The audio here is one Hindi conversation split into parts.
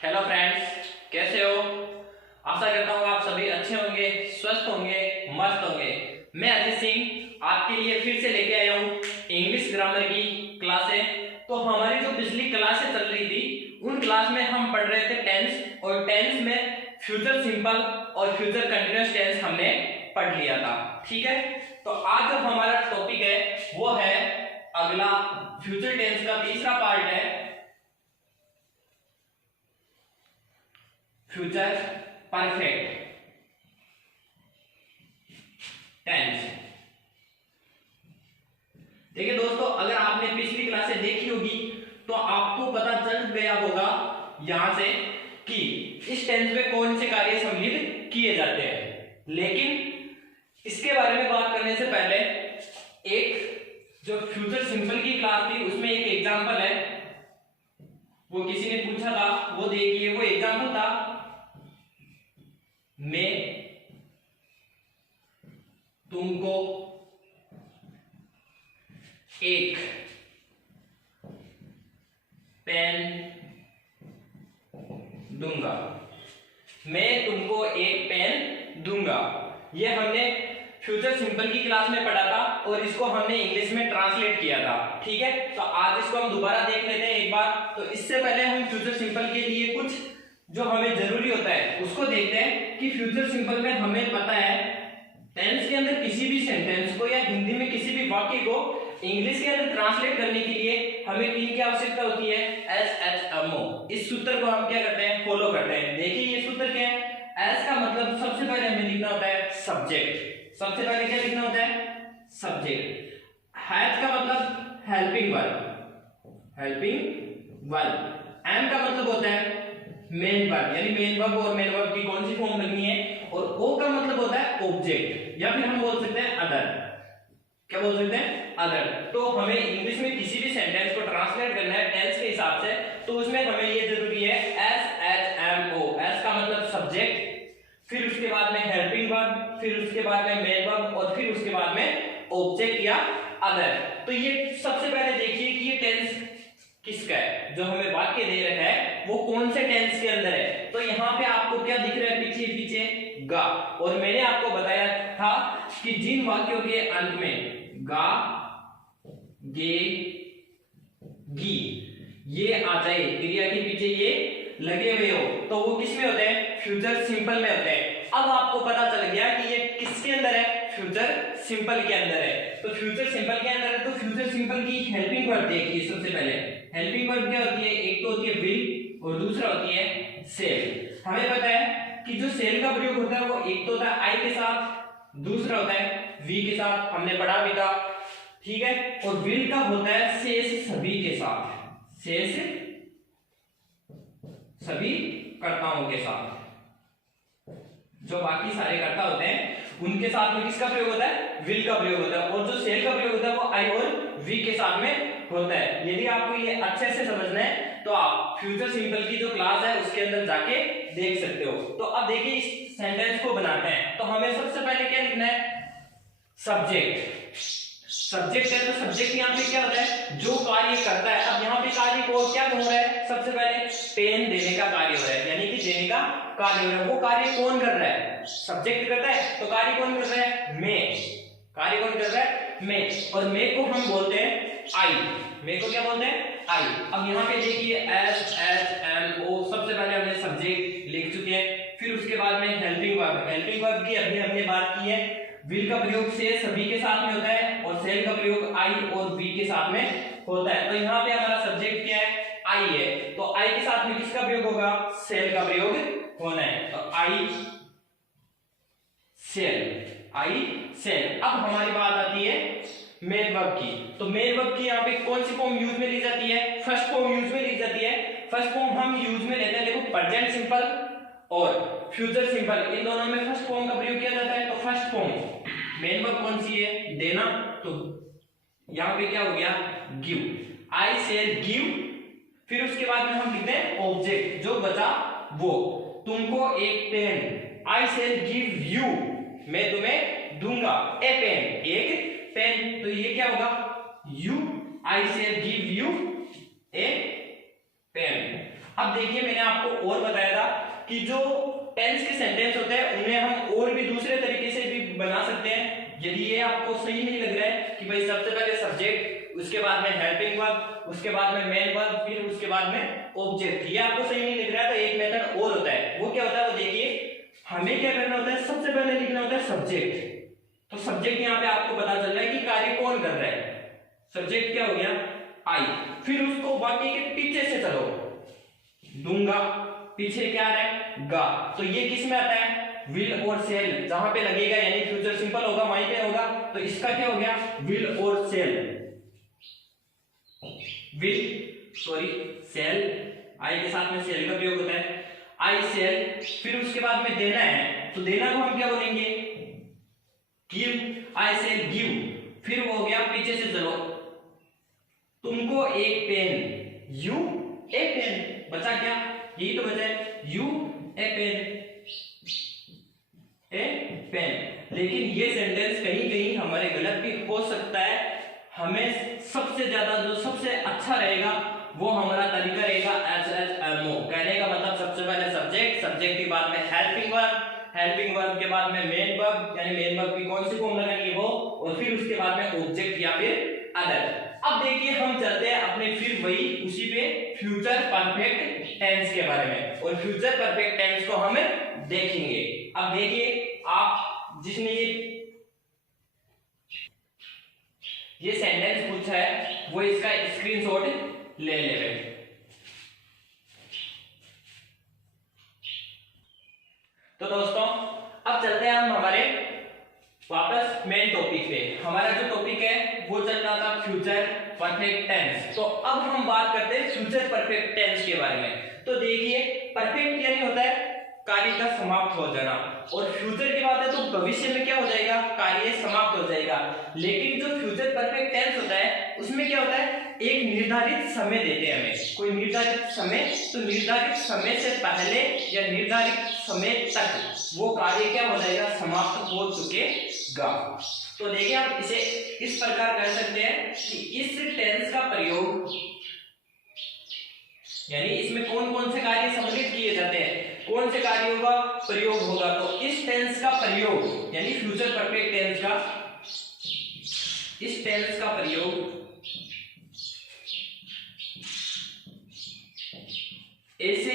हेलो फ्रेंड्स, कैसे हो? आशा करता हूँ आप सभी अच्छे होंगे, स्वस्थ होंगे, मस्त होंगे। मैं अजय सिंह आपके लिए फिर से लेके आया हूँ इंग्लिश ग्रामर की क्लासें। तो हमारी जो पिछली क्लासें चल रही थी उन क्लास में हम पढ़ रहे थे टेंस, और टेंस में फ्यूचर सिंपल और फ्यूचर कंटिन्यूअस टेंस हमने पढ़ लिया था। ठीक है, तो आज जो हमारा टॉपिक है वो है अगला फ्यूचर टेंस का तीसरा पार्ट है फ्यूचर परफेक्ट टेंस। देखिए दोस्तों, अगर आपने पिछली क्लासें देखी होगी तो आपको पता चल गया होगा यहां से कि इस टेंस में कौन से कार्य सम्मिलित किए जाते हैं। लेकिन इसके बारे में बात करने से पहले एक जो फ्यूचर सिंपल की क्लास थी उसमें एक एग्जांपल है, वो किसी ने पूछा था, वो देखिए। वो एग्जांपल था मैं तुमको एक पेन दूंगा। मैं तुमको एक पेन दूंगा। ये हमने फ्यूचर सिंपल की क्लास में पढ़ा था और इसको हमने इंग्लिश में ट्रांसलेट किया था। ठीक है, तो आज इसको हम दोबारा देख लेते हैं एक बार। तो इससे पहले हम फ्यूचर सिंपल के लिए कुछ जो हमें जरूरी होता है उसको देखते हैं कि फ्यूचर सिंपल में हमें पता है टेंस के अंदर किसी भी सेंटेंस को या हिंदी में किसी भी वाक्य को इंग्लिश के अंदर ट्रांसलेट करने के लिए हमें तीन की आवश्यकता होती है, SHMO। इस सूत्र को हम क्या करते हैं, फॉलो करते हैं। देखिए ये सूत्र क्या है। एस का मतलब सबसे पहले हमें लिखना होता है सब्जेक्ट। सबसे पहले क्या लिखना होता है, सब्जेक्ट। हैज का मतलब helping verb, helping verb. M का मतलब होता है मेन वर्ब, यानी मेन वर्ब और मेन वर्ब की कौन सी फॉर्म लगनी है। और ओ का मतलब होता है ऑब्जेक्ट, या फिर हम बोल सकते हैं अदर। क्या बोल सकते हैं, अदर। तो हमें इंग्लिश में किसी भी सेंटेंस को ट्रांसलेट करना है टेंस के हिसाब से, तो उसमें हमें ये जरूरी है SHMO। एस का मतलब सब्जेक्ट, फिर उसके बाद में हेल्पिंग वर्ब, फिर उसके बाद में मेन वर्ब, और फिर उसके बाद में ऑब्जेक्ट या अदर। तो ये सबसे पहले देखिए कि ये टेंस किसका है, जो हमें वाक्य दे रखा है वो कौन से टेंस के अंदर है। तो यहाँ पे आपको क्या दिख रहा है, पीछे पीछे गा। और मैंने आपको बताया था कि जिन वाक्यों के अंत में गा, गे, गी ये आ जाए, क्रिया के पीछे ये लगे हुए हो, तो वो किस में होते हैं, फ्यूचर सिंपल में होते हैं। अब आपको पता चल गया कि ये किसके अंदर है, फ्यूचर सिंपल के अंदर है। तो फ्यूचर सिंपल के अंदर है, तो फ्यूचर सिंपल की हेल्पिंग वर्ब देखिए। सबसे पहले हेल्पिंग वर्ब क्या होती है, एक तो होती है विल और दूसरा होती है सेल। हमें पता है कि जो सेल का प्रयोग होता है वो एक तो होता है आई के साथ, दूसरा होता है वी के साथ, हमने पढ़ा भी था। ठीक है, और विल का होता है शेष सभी के साथ, शेष सभी कर्ताओं के साथ। जो बाकी सारे कर्ता होते हैं उनके साथ में किसका प्रयोग होता है, विल का प्रयोग होता है। और जो सेल का प्रयोग होता है वो आई और वी के साथ में होता है। यदि आपको ये अच्छे से समझना है तो आप फ्यूचर सिंपल की जो क्लास है उसके अंदर जाके देख सकते हो। तो अब देखिए इस सेंटेंस को बनाते हैं, तो हमें सबसे पहले क्या लिखना है, सब्जेक्ट। सब्जेक्ट है तो सब्जेक्ट यहाँ पे क्या होता है, जो कार्य करता है। अब यहाँ पे कार्य को क्या हो रहा है, सबसे पहले पेन देने का कार्य हो रहा है, यानी कि देने का कार्य हो रहा है। वो कार्य कौन कर रहा है, सब्जेक्ट करता है। तो कार्य कौन कर रहा है, मैं। कार्य कौन कर रहा है, मैं। और मैं को हम बोलते हैं आई। मैं को क्या बोलते हैं, आई। अब यहाँ पे देखिए SHMO, सबसे पहले हमने सब्जेक्ट लिख चुके हैं, फिर उसके बाद में हेल्पिंग वर्ब। हेल्पिंग वर्ब की अभी हमने बात की है। विल का प्रयोग से सभी के साथ में होता है और सेल का प्रयोग आई और वी के साथ में होता है। तो यहाँ पे हमारा सब्जेक्ट क्या है, आई है। तो आई के साथ में किसका प्रयोग होगा, सेल का प्रयोग होना है। तो आई सेल, आई सेल। अब हमारी बात आती है मेन वर्ब की। तो मेन वर्ब की यहाँ पे कौन सी फॉर्म यूज में ली जाती है, फर्स्ट फॉर्म यूज में ली जाती है। फर्स्ट फॉर्म हम यूज में लेते हैं, देखो प्रेजेंट सिंपल और फ्यूचर सिंपल, इन दोनों में फर्स्ट फॉर्म का प्रयोग किया जाता है। तो फर्स्ट फॉर्म मेन वर्ब कौन सी है, देना। तो यहाँ पे क्या हो गया, गिव। आई सेल गिव। फिर उसके बाद में हम लिखते हैं ऑब्जेक्ट, जो बचा वो। तुमको एक pen, I shall give you, मैं तुम्हें दूंगा ए पेन, एक पेन। तो ये क्या होगा, you, I shall give you a pen. अब देखिए मैंने आपको और बताया था कि जो टेंस के सेंटेंस होते हैं उन्हें हम और भी दूसरे तरीके से भी बना सकते हैं। यदि ये आपको सही नहीं लग रहा है कि भाई सबसे पहले सब्जेक्ट, उसके बाद में हेल्पिंग वर्ब, उसके बाद में मेन वर्ब, फिर उसके बाद में ऑब्जेक्ट, ये आपको सही नहीं लग रहा है तो एक मेथड और होता है। वो क्या होता है वो देखिए, हमें क्या करना होता है, सबसे पहले लिखना होता है सब्जेक्ट। तो सब्जेक्ट यहाँ पे आपको पता चल रहा है कि कार्य कौन कर रहा है, सब्जेक्ट क्या हो गया आई। फिर उसको वाक्य के पीछे से चलो, दूंगा, पीछे क्या आ रहा है गा, तो ये किस में आता है विल और सेल, जहां पे लगेगा यानी फ्यूचर सिंपल होगा वहीं पे होगा। तो इसका क्या हो गया विल और सेल, विल सॉरी सेल, आई के साथ में सेल का प्रयोग होता है, आई सेल। फिर उसके बाद में देना है, तो देना को हम क्या बोलेंगे गिव, आई सेल गिव। फिर वो हो गया पीछे से चलो, तुमको एक पेन, यू ए पेन, बचा क्या यही तो बचा है you a pen, a pen. लेकिन ये सेंटेंस कहीं कहीं हमारे गलत भी हो सकता है। हमें सबसे ज्यादा जो सबसे अच्छा रहेगा वो हमारा तरीका रहेगा SHMO, कहने का मतलब सबसे पहले सब्जेक्ट, सब्जेक्ट के बाद में हेल्पिंग वर्ब, हेल्पिंग वर्ब के बाद में मेन वर्ब, यानी मेन वर्ब की कौन सी फॉर्म लगाएंगे वो, और फिर उसके बाद में ऑब्जेक्ट या फिर अदर। अब देखिए हम चलते हैं अपने फिर वही उसी पे फ्यूचर परफेक्ट टेंस के बारे में, और फ्यूचर परफेक्ट टेंस को हम देखेंगे। अब देखिए आप जिसने ये सेंटेंस पूछा है वो इसका स्क्रीनशॉट ले ले। तो दोस्तों अब चलते हैं हम हमारे वापस मेन टॉपिक पे। हमारा जो टॉपिक है वो चल रहा था फ्यूचर परफेक्ट टेंस। तो अब हम बात करते हैं फ्यूचर परफेक्ट टेंस के बारे में। तो देखिए परफेक्ट यानी होता है कार्य का समाप्त हो जाना, और फ्यूचर की बात है तो भविष्य में क्या हो जाएगा कार्य समाप्त हो जाएगा। लेकिन जो फ्यूचर परफेक्ट टेंस होता है उसमें क्या होता है एक निर्धारित समय देते हैं हमें, कोई निर्धारित समय, तो निर्धारित समय से पहले या निर्धारित समय तक वो कार्य क्या हो जाएगा समाप्त हो चुकेगा। तो देखिए आप इसे इस प्रकार कह सकते हैं कि इस टेंस का प्रयोग, यानी इसमें कौन कौन से कार्य सम्मिलित किए जाते हैं, कौन से कार्यों का प्रयोग होगा, तो इस टेंस का प्रयोग यानी फ्यूचर परफेक्ट टेंस का, इस टेंस का प्रयोग ऐसे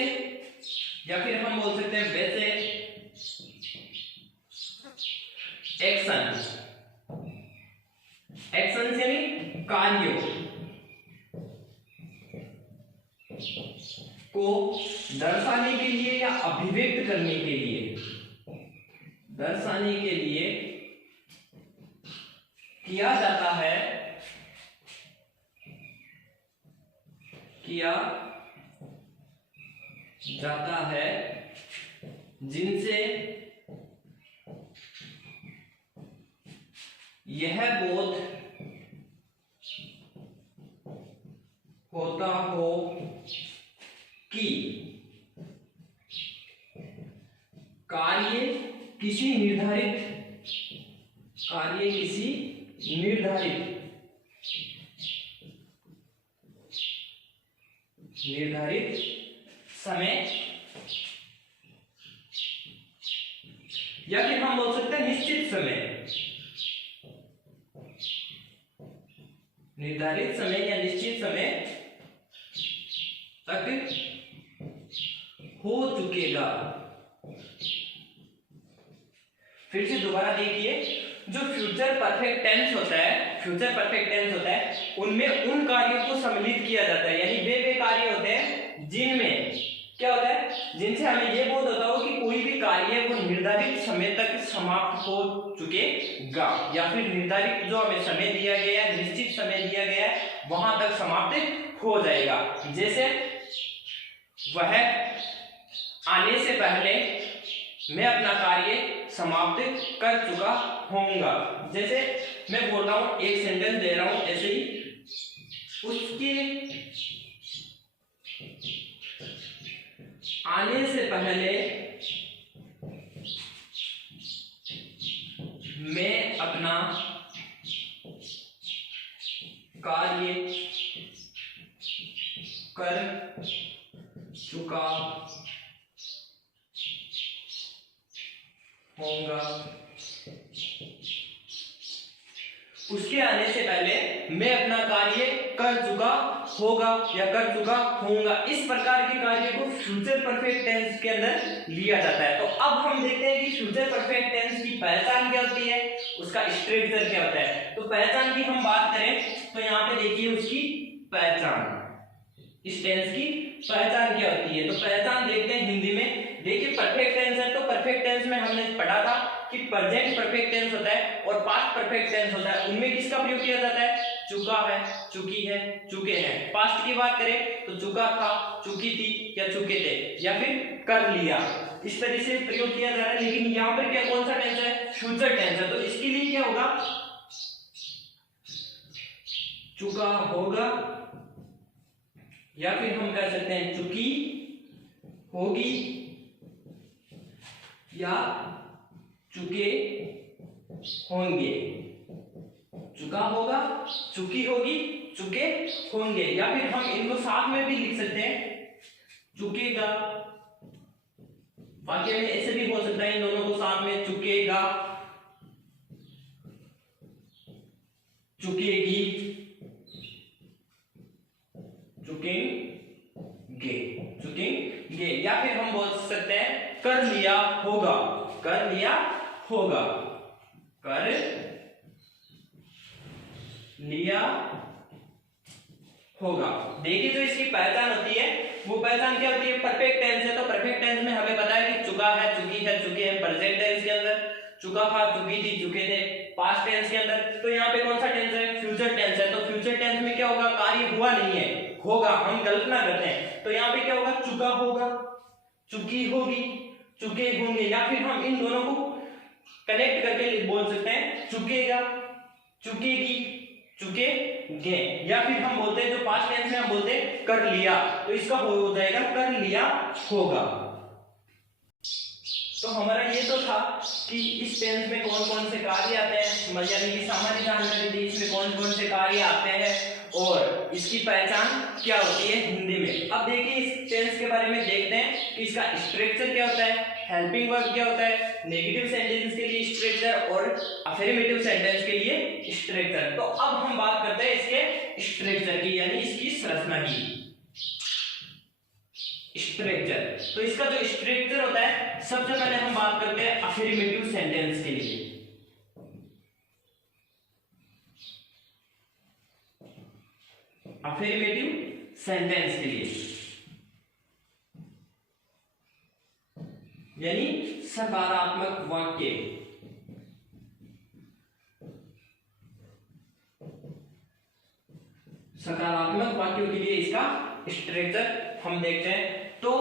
या फिर हम बोल सकते हैं वैसे एक्शन, एक्शन यानी कार्यों को दर्शाने के लिए या अभिव्यक्त करने के लिए, दर्शाने के लिए किया जाता है, किया जाता है, जिनसे यह बोध होता हो कि कार्य किसी निर्धारित, कार्य किसी निर्धारित समय या फिर हम बोल सकते हैं निश्चित समय, निर्धारित समय या निश्चित समय तक हो चुकेगा। फिर से दोबारा देखिए, जो फ्यूचर परफेक्ट टेंस होता है, फ्यूचर परफेक्ट टेंस होता है उनमें उन कार्यों को सम्मिलित किया जाता है, यानी वे कार्य होते हैं जिनमें क्या होता है, जिनसे हमें यह बोध होता हो कि कोई भी कार्य वो निर्धारित समय तक समाप्त हो चुकेगा, या फिर निर्धारित जो हमें समय दिया गया है, निश्चित समय दिया गया है वहां तक समाप्त हो जाएगा। जैसे वह आने से पहले मैं अपना कार्य समाप्त कर चुका होऊंगा। जैसे मैं बोल रहा हूं, एक सेंटेंस दे रहा हूं ऐसे ही, उसके आने से पहले मैं अपना कार्य कर चुका होगा। उसके आने से पहले मैं अपना कार्य कर चुका होगा या कर चुका होऊंगा, इस प्रकार के कार्य को फ्यूचर परफेक्ट टेंस के अंदर लिया जाता है। तो अब हम देखते हैं कि फ्यूचर परफेक्ट टेंस की पहचान क्या होती है, उसका स्ट्रक्चर क्या होता है। तो पहचान की हम बात करें तो यहाँ पे देखिए उसकी पहचान, इस टेंस की पहचान क्या होती है। तो पहचान देखते हैं हिंदी में। देखिए परफेक्ट टेंस है, तो परफेक्ट टेंस में हमने पढ़ा था कि प्रेजेंट परफेक्ट टेंस होता है और पास्ट परफेक्ट टेंस होता है। उनमें किसका प्रयोग किया जाता है, चुका है, चुकी है, चुके हैं। पास्ट की बात करें तो चुका था, चुकी थी या चुके थे, या फिर कर लिया, इस तरह से प्रयोग किया जा रहा है। लेकिन यहाँ पर क्या कौन सा टेंस है, फ्यूचर टेंस है। तो इसके लिए क्या होगा, चुका होगा, या फिर हम कह सकते हैं चुकी होगी या चुके होंगे। चुका होगा, चुकी होगी, चुके होंगे, या फिर हम इनको साथ में भी लिख सकते हैं, चुकेगा। वाक्य में ऐसे भी हो सकता है इन दोनों को साथ में, चुकेगा, चुकेगी, चुकेंगे, चुकेंगे, या फिर हम बोल सकते हैं कर लिया होगा, कर लिया होगा, कर लिया होगा। देखिए जो इसकी पहचान होती है वो पहचान क्या होती है, परफेक्ट टेंस है। तो परफेक्ट टेंस में हमें पता है कि चुका है, चुकी है, चुके हैं। प्रेजेंट टेंस के अंदर चुका था, चुकी थी, चुके थे। पास्ट टेंस के अंदर तो यहाँ पे कौन सा टेंस है, फ्यूचर टेंस है। तो फ्यूचर टेंस में क्या होगा, कार्य हुआ नहीं है, होगा, हम कल्पना करते हैं। तो यहाँ पे क्या होगा, चुका होगा, चुकी होगी, चुके होंगे, या फिर हम इन दोनों को कनेक्ट करके बोल सकते हैं चुकेगा, चुकेगी, चुकेंगे, या फिर हम बोलते हैं जो पास्ट टेंस में हम बोलते हैं कर लिया, तो इसका हो जाएगा कर लिया होगा। तो हमारा ये तो था कि इस टेंस में कौन कौन से कार्य आते हैं, यानी कि सामान्य जानकारी दी इसमें कौन कौन से कार्य आते हैं और इसकी पहचान क्या होती है हिंदी में। अब देखिए इस टेंस के बारे में देखते हैं कि इसका स्ट्रक्चर क्या होता है, हेल्पिंग वर्ब क्या होता है, नेगेटिव सेंटेंस के लिए स्ट्रक्चर और अफर्मेटिव सेंटेंस के लिए स्ट्रक्चर। तो अब हम बात करते हैं इसके स्ट्रक्चर की, यानी इसकी संरचना की। स्ट्रक्चर, तो इसका जो स्ट्रक्चर होता है सबसे पहले हम बात करते हैं अफर्मेटिव सेंटेंस के लिए। अफर्मेटिव सेंटेंस के लिए यानी सकारात्मक वाक्य। सकारात्मक वाक्यों के लिए इसका स्ट्रक्चर हम देखते हैं। तो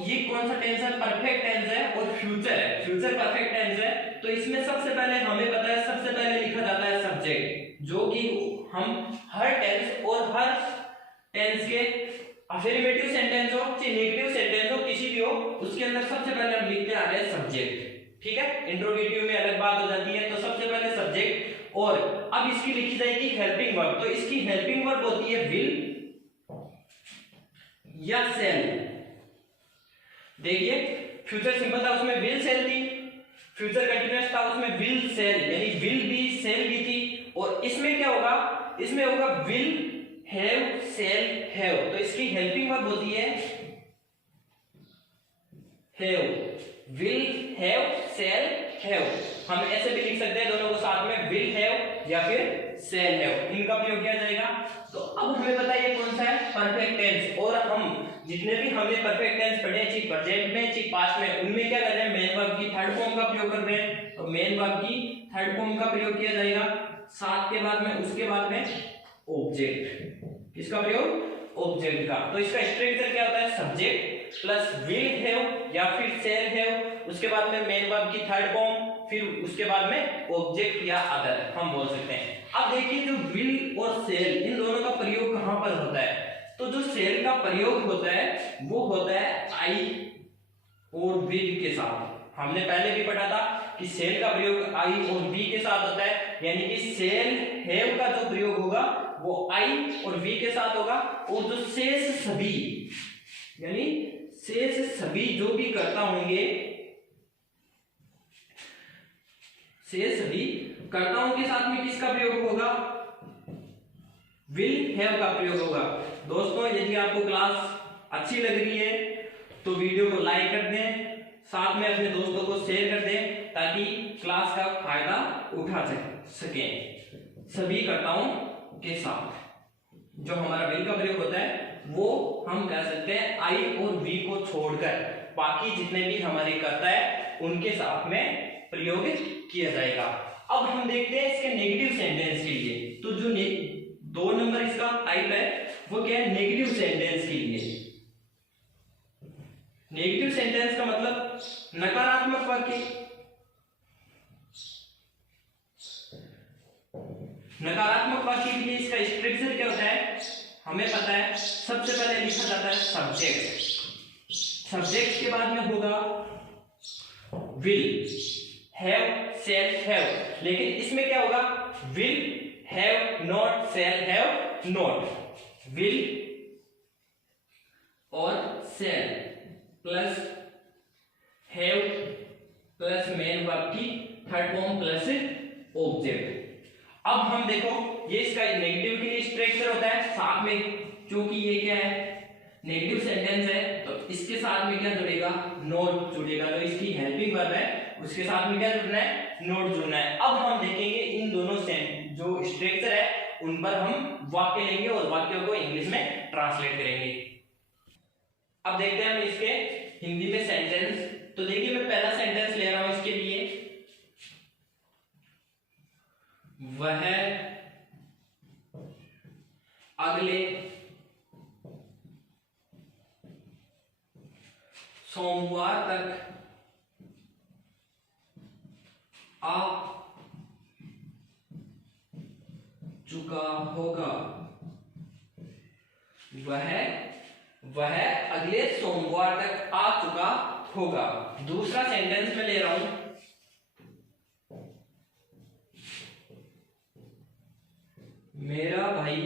ये कौन सा टेंस है, परफेक्ट टेंस है और फ्यूचर है, फ्यूचर परफेक्ट टेंस है। तो इसमें सबसे पहले हमें पता है, सबसे पहले लिखा जाता है सब्जेक्ट, जो कि हम हर टेंस और हर टेंस के अफर्मेटिव सेंटेंस हो चाहे नेगेटिव सेंटेंस हो, किसी भी हो, उसके अंदर सबसे पहले हम लिखते आ रहे हैं सब्जेक्ट। ठीक है, इंट्रोगेटिव में अलग बात हो जाती है। तो सबसे पहले सब्जेक्ट, और अब इसकी लिखी जाएगी हेल्पिंग वर्ब। तो इसकी हेल्पिंग वर्ब होती है विल या सेल। देखिए फ्यूचर सिंपल था उसमें विल सेल थी, फ्यूचर कंटीन्यूअस था उसमें विल सेल, यानी विल भी सेल भी थी। और इसमें क्या होगा, इसमें होगा विल हैव सेल हैव। तो इसकी हेल्पिंग वर्ब होती है have, will have shall have. हम ऐसे भी लिख सकते हैं दोनों को साथ में, विल हैव या फिर सेल हैव, इनका प्रयोग किया जाएगा। तो अब हमें पता है ये कौन सा है, परफेक्ट टेंस। और हम जितने भी हमने परफेक्ट टेंस पढ़े, चाहे प्रेजेंट में चाहे पास्ट में, उनमें क्या कर रहे हैं, मेन वर्ब की थर्ड फॉर्म का प्रयोग कर रहे हैं। तो मेन वर्ब की थर्ड फॉर्म का प्रयोग किया जाएगा, साथ के बाद में उसके बाद में ऑब्जेक्ट, किसका प्रयोग, ऑब्जेक्ट का। तो इसका स्ट्रक्चर क्या होता है, सब्जेक्ट प्लस विल हैव या फिर सेल हैव, उसके बाद में मेन वर्ब की थर्ड फॉर्म, फिर उसके बाद में ऑब्जेक्ट या अदर हम बोल सकते हैं। अब देखिए जो विल और सेल, इन दोनों का प्रयोग कहां पर होता है। तो जो सेल का प्रयोग होता है वो होता है आई और विल के साथ। हमने पहले भी पढ़ा था कि सेल का प्रयोग आई और वी के साथ होता है, यानी कि सेल हैव का जो प्रयोग होगा वो आई और वी के साथ होगा। और जो शेष सभी, यानी शेष सभी जो भी कर्ता होंगे, शेष सभी कर्ताओं के साथ में किसका प्रयोग होगा? विल हैव का प्रयोग होगा। दोस्तों यदि आपको क्लास अच्छी लग रही है तो वीडियो को लाइक कर दें, साथ में अपने दोस्तों को शेयर कर दें ताकि क्लास का फायदा उठा सकें। सभी कर्ताओं के साथ जो हमारा विल का प्रयोग होता है वो हम कह सकते हैं आई और वी को छोड़कर बाकी जितने भी हमारे कर्ता है उनके साथ में प्रयोग किया जाएगा। अब हम देखते हैं इसके नेगेटिव सेंटेंस के लिए। तो जो 2 नंबर इसका टाइप है वो क्या है? नेगेटिव सेंटेंस के लिए। नेगेटिव सेंटेंस का मतलब नकारात्मक वाक्य। नकारात्मक वाक्य के लिए इसका स्ट्रक्चर क्या होता है? हमें पता है सबसे पहले लिखा जाता है सब्जेक्ट। सब्जेक्ट के बाद में होगा विल, हैव, शैल हैव। लेकिन इसमें क्या होगा? Will have not, shall have not. Will और shall plus have plus main verb की थर्ड फॉर्म प्लस ऑब्जेक्ट। अब हम देखो ये इसका नेगेटिव के लिए स्ट्रक्चर होता है, साथ में क्योंकि ये क्या है? नेगेटिव सेंटेंस है तो इसके साथ में क्या जुड़ेगा? नोट जुड़ेगा। तो इसकी हेल्पिंग वर्ब है उसके साथ में क्या जुड़ना है? नोट जुड़ना है। अब हम देखेंगे इन दोनों से जो स्ट्रक्चर है उन पर हम वाक्य लेंगे और वाक्यों को इंग्लिश में ट्रांसलेट करेंगे। अब देखते हैं हम इसके हिंदी में सेंटेंस। तो देखिए मैं पहला सेंटेंस ले रहा हूं इसके लिए। वह अगले सोमवार तक आ चुका होगा। वह अगले सोमवार तक आ चुका होगा। दूसरा सेंटेंस में ले रहा हूं। मेरा भाई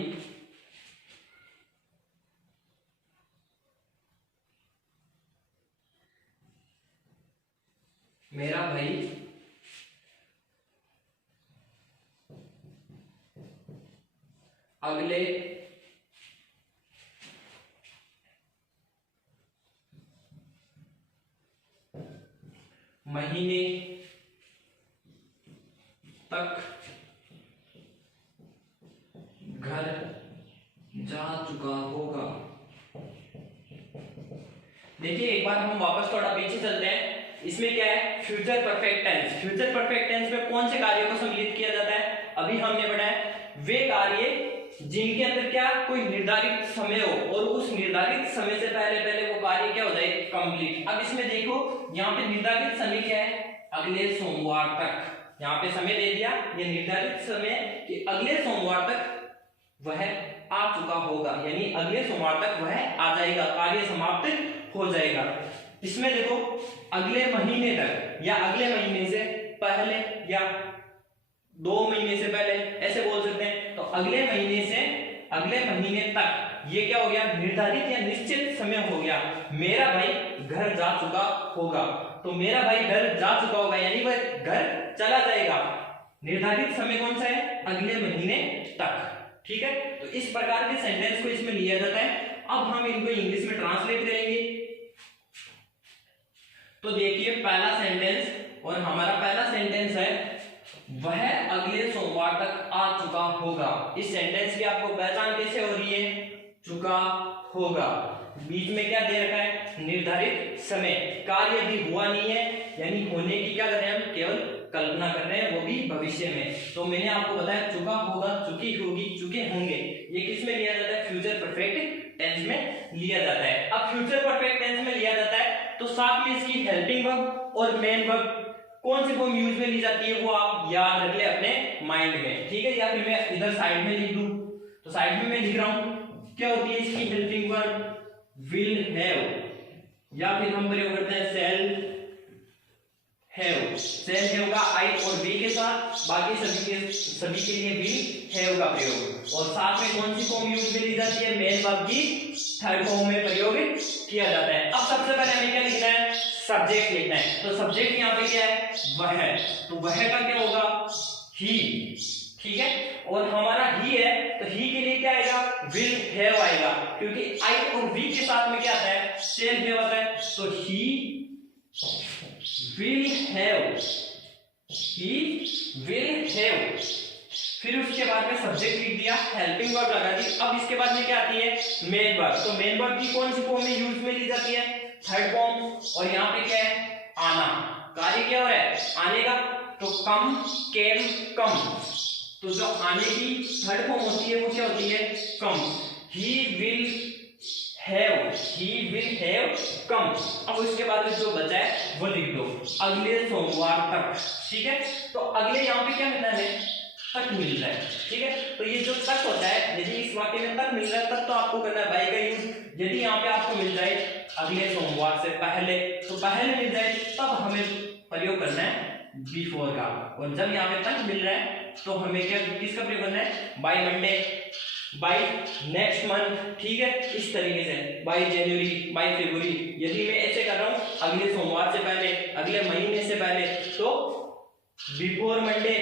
अगले महीने तक घर जा चुका होगा। देखिए एक बार हम वापस थोड़ा पीछे चलते हैं। इसमें क्या है? Future perfect tense. Future perfect tense में कौन से कार्यों को सम्मिलित किया जाता है? अभी हमने पढ़ा है वे कार्य जिनके अंदर क्या कोई निर्धारित समय हो और उस निर्धारित समय से पहले पहले वो कार्य क्या हो जाए? कंप्लीट। अब इसमें देखो यहाँ पे निर्धारित समय क्या है? अगले सोमवार तक। यहाँ पे समय दे दिया, ये निर्धारित समय कि अगले सोमवार तक वह आ चुका होगा, यानी अगले सोमवार तक वह आ जाएगा, कार्य समाप्त हो जाएगा। इसमें देखो अगले महीने तक या अगले महीने से पहले या 2 महीने से पहले ऐसे बोल सकते हैं। तो अगले महीने से अगले महीने तक ये क्या हो गया? निर्धारित या निश्चित समय हो गया। मेरा भाई घर जा चुका होगा। तो मेरा भाई घर जा चुका होगा यानी वह घर चला जाएगा। निर्धारित समय कौन सा है? अगले महीने तक। ठीक है, तो इस प्रकार के सेंटेंस को इसमें लिया जाता है। अब हम इनको इंग्लिश में ट्रांसलेट करेंगे। तो देखिए पहला सेंटेंस, और हमारा पहला सेंटेंस है वह अगले सोमवार तक आ चुका होगा। इस सेंटेंस की आपको पहचान कैसे हो रही है? चुका होगा, बीच में क्या दे रखा है? निर्धारित समय। कार्य भी हुआ नहीं है, यानी होने की क्या कर रहे हैं हम? केवल कल्पना कर रहे हैं, वो भी भविष्य में। तो मैंने आपको बताया चुका होगा, चुकी होगी, चुके होंगे, ये किस में लिया जाता है? फ्यूचर परफेक्ट टेंस में लिया जाता है। अब फ्यूचर परफेक्ट टेंस में लिया जाता है तो साथ में इसकी हेल्पिंग वर्ब और मेन वर्ब कौन सी फॉर्म यूज में ली जाती है वो आप याद रख ले अपने माइंड में। ठीक है, या फिर मैं इधर साइड में लिख दूं। तो साइड में मैं लिख रहा हूं क्या होती है इसकी हेल्पिंग वर्ब? विल हैव, या फिर हम प्रयोग करते हैं शैल हैव, सेम हैव का आई और वी के साथ, बाकी सभी के लिए विल हैव का प्रयोग, और साथ में कौन सी फॉर्म यूज में ली जाती है, मेन वर्ब की थर्ड फॉर्म में प्रयोग किया जाता है। अब सबसे पहले हमें क्या लिखना है, सब्जेक्ट लिखना है। तो सब्जेक्ट यहाँ पे क्या है, वह, तो वह का क्या होगा, ही, ठीक है। और हमारा ही है तो ही के लिए क्या आएगा, विल हैव आएगा, क्योंकि आई और वी के साथ में क्या आता है, सेम हैव आता है। तो ही will have, he will have, फिर उसके बाद में सब्जेक्ट लिख दिया, हेल्पिंग वर्ब लगा दी। अब इसके बाद में क्या आती है, मेन वर्ब। तो मेन वर्ब की कौन सी फॉर्म में यूज में ली जाती है, थर्ड फॉर्म। और यहाँ पे क्या है, आना, कार्य क्या हो रहा है, आने का। तो कम, केम, कम, तो जो आने की थर्ड फॉर्म होती है वो क्या होती है, कम। he will have come। अब उसके बाद जो बचा है वो लिख दो, अगले सोमवार तक, ठीक है। तो अगले यहाँ पे क्या मिलना है, तक मिल रहा है, ठीक है। तो ये जो तक होता है, यदि इस वाक्य में तक मिल रहा है तब तो आपको करना है बाई का यूज। यदि यहाँ पे आपको मिल जाए अगले सोमवार से पहले, तो पहले मिल जाए तब हमें प्रयोग करना है बिफोर का। और जब यहाँ पे तक मिल रहा है तो हमें क्या, किसका प्रयोग करना है, by Monday, by next month, ठीक है। इस तरीके से बाई जनवरी, बाई फरवरी। यदि मैं ऐसे कर रहा हूं अगले सोमवार से पहले, अगले महीने से पहले, तो बिफोर मंडे,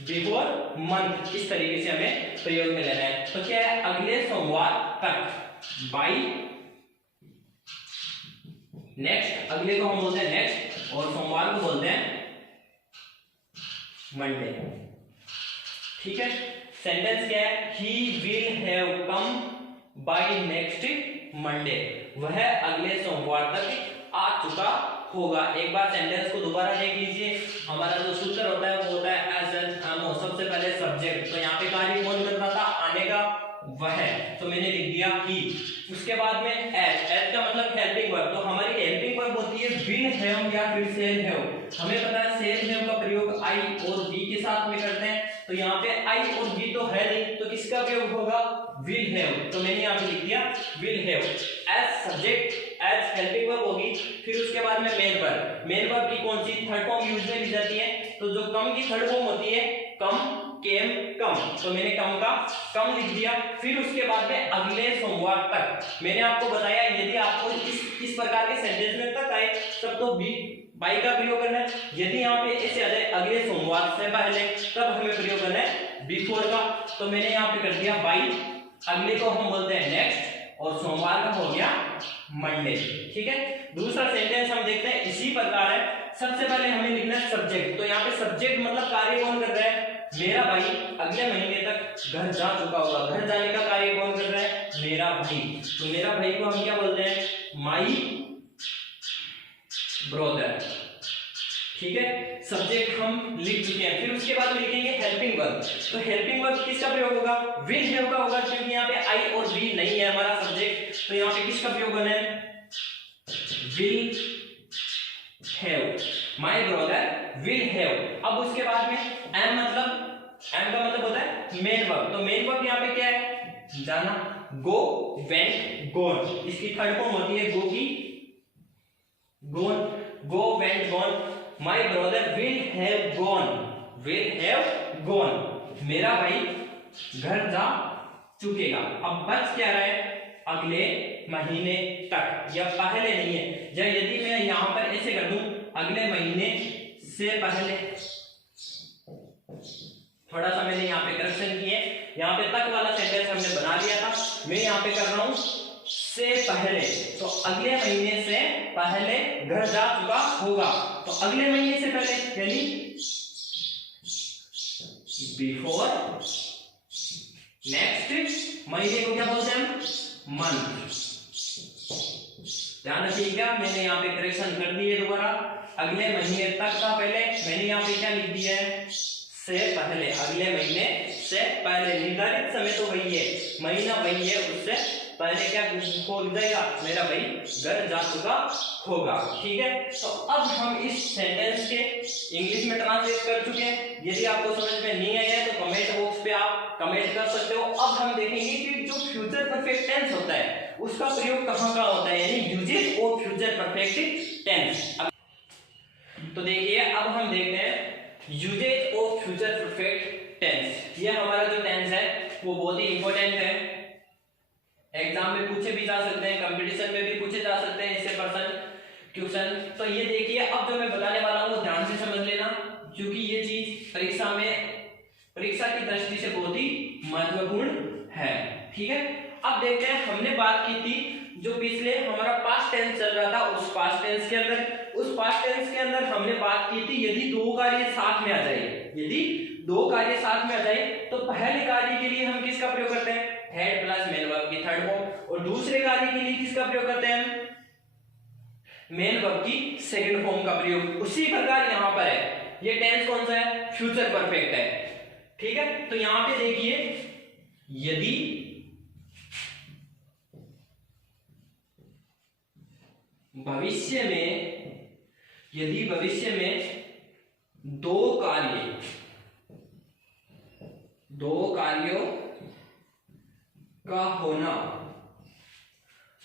बिफोर मंथ, इस तरीके से हमें प्रयोग में लेना है। तो क्या है, अगले सोमवार तक, बाई नेक्स्ट, अगले को हम बोलते हैं नेक्स्ट और सोमवार को बोलते हैं मंडे, ठीक है। सेंटेंस क्या है, he will have come by next Monday, वह अगले सोमवार तक आ चुका होगा। एक बार सेंटेंस को दोबारा देख लीजिए। हमारा जो सूत्र होता है वो होता है एस एन एम ओ, सबसे पहले सब्जेक्ट। तो यहाँ पे कार्य कौन कर रहा था, आने का, वह, तो मैंने लिख दिया ही। उसके बाद में एस, एस का मतलब हेल्पिंग वर्ब। तो हमारी हेल्पिंग वर्ब होती है विल हैव या फिर सेल हैव। हमें पता है सेल हैव का प्रयोग आई और वी के साथ में करते हैं। तो यहाँ पे आई और वी तो है नहीं, तो किसका प्रयोग होगा, विल हैव। तो मैंने यहाँ पे लिख दिया will have. As subject, as helping verb होगी। फिर उसके बाद में मेन वर्ब। मेन वर्ब की कौन सी थर्ड फॉर्म यूज में ली जाती है, तो जो कम की थर्ड फॉर्म होती है, कम, केम, कम। तो मैंने कम का कम लिख दिया। फिर उसके बाद में अगले सोमवार तक। मैंने आपको बताया यदि आपको इस प्रकार के सेंटेंस में तक आए तब तो बी बाई का प्रयोग करना है। यदि यहाँ पे ऐसे आ जाए अगले सोमवार से पहले, तब हमें प्रयोग करना है बिफोर का। तो मैंने यहाँ पे कर दिया बाई, अगले को हम बोलते हैं नेक्स्ट और सोमवार का हो गया मंडे, ठीक है। दूसरा सेंटेंस हम देखते हैं इसी प्रकार है। सबसे पहले हमें लिखना है सब्जेक्ट। तो यहाँ पे सब्जेक्ट मतलब कार्य कौन कर रहा है, मेरा भाई अगले महीने तक घर जा चुका होगा। घर जाने का कार्य कौन कर रहा है, मेरा भाई। तो मेरा भाई को हम क्या बोलते हैं, माई ब्रदर, ठीक है। सब्जेक्ट हम लिख चुके हैं। फिर उसके बाद लिखेंगे हेल्पिंग वर्ब। तो हेल्पिंग वर्ब किसका प्रयोग होगा, विल हैव का होगा, क्योंकि यहाँ पे आई और वी नहीं है हमारा सब्जेक्ट। तो यहाँ पे किसका प्रयोग करना है, will have, my brother will have. अब उसके बाद में एम मतलब, एम का मतलब होता है मेन वर्ब। तो मेन वर्ब यहाँ पे क्या है, जाना, गो, वेंट, गोन। इसकी थर्ड फॉर्म होती है गो की, gone, go, went, gone. My brother will have gone, will have gone, मेरा भाई घर जा चुकेगा। अब बच क्या रहा है, अगले महीने तक, या पहले नहीं है। जब यदि मैं यहां पर ऐसे कर दूं अगले महीने से पहले, थोड़ा सा मैंने यहाँ पे करेक्शन किए। यहाँ पे तक वाला सेंटेंस हमने बना लिया था, मैं यहाँ पे कर रहा हूं से पहले। तो अगले महीने से पहले घर जा चुका होगा। तो अगले महीने से पहले यानी बिफोर नेक्स्ट महीने को क्या बोलते हैं हम, मंथ। ध्यान रखिएगा, मैंने यहाँ पे करेक्शन कर दी है दोबारा। अगले महीने तक का पहले मैंने यहाँ पे क्या लिख दिया है, से पहले। अगले महीने से पहले, निर्धारित समय तो वही है, महीना वही है, उससे पहले क्या हो जाएगा, मेरा भाई घर जा चुका होगा, ठीक है। तो अब हम इस सेंटेंस के इंग्लिश में ट्रांसलेट कर चुके हैं। यदि आपको समझ में नहीं आया है तो कमेंट बॉक्स पे आप कमेंट कर सकते हो। अब हम देखेंगे कि जो फ्यूचर परफेक्ट टेंस होता है उसका प्रयोग कहाँ कहाँ होता है, यानी uses of future perfect tense. तो देखिए अब हम देखते हैं uses of future perfect tense. ये हमारा जो टेंस है वो बहुत ही इंपॉर्टेंट है, एग्जाम में पूछे भी जा सकते हैं, कंपटीशन में भी पूछे जा सकते हैं इससे पर्सन क्वेश्चन। तो ये देखिए अब जो मैं बताने वाला हूँ वो ध्यान से समझ लेना, क्योंकि ये चीज परीक्षा की दृष्टि से बहुत ही महत्वपूर्ण है। ठीक है, अब देखते हैं हमने बात की थी जो पिछले हमारा पास्ट टेंस चल रहा था, उस पास्ट टेंस के अंदर हमने बात की थी यदि दो कार्य साथ में आ जाए, तो पहले कार्य के लिए हम किसका प्रयोग करते हैं, हेड प्लस मेन वर्ब की थर्ड फॉर्म, और दूसरे कार्य के लिए किसका प्रयोग करते हैं, मेन वर्ब की सेकंड फॉर्म का प्रयोग। उसी प्रकार यहां पर है, ये टेंस कौन सा है, फ्यूचर परफेक्ट है। ठीक है, तो यहां पे देखिए यदि भविष्य में दो कार्यों का होना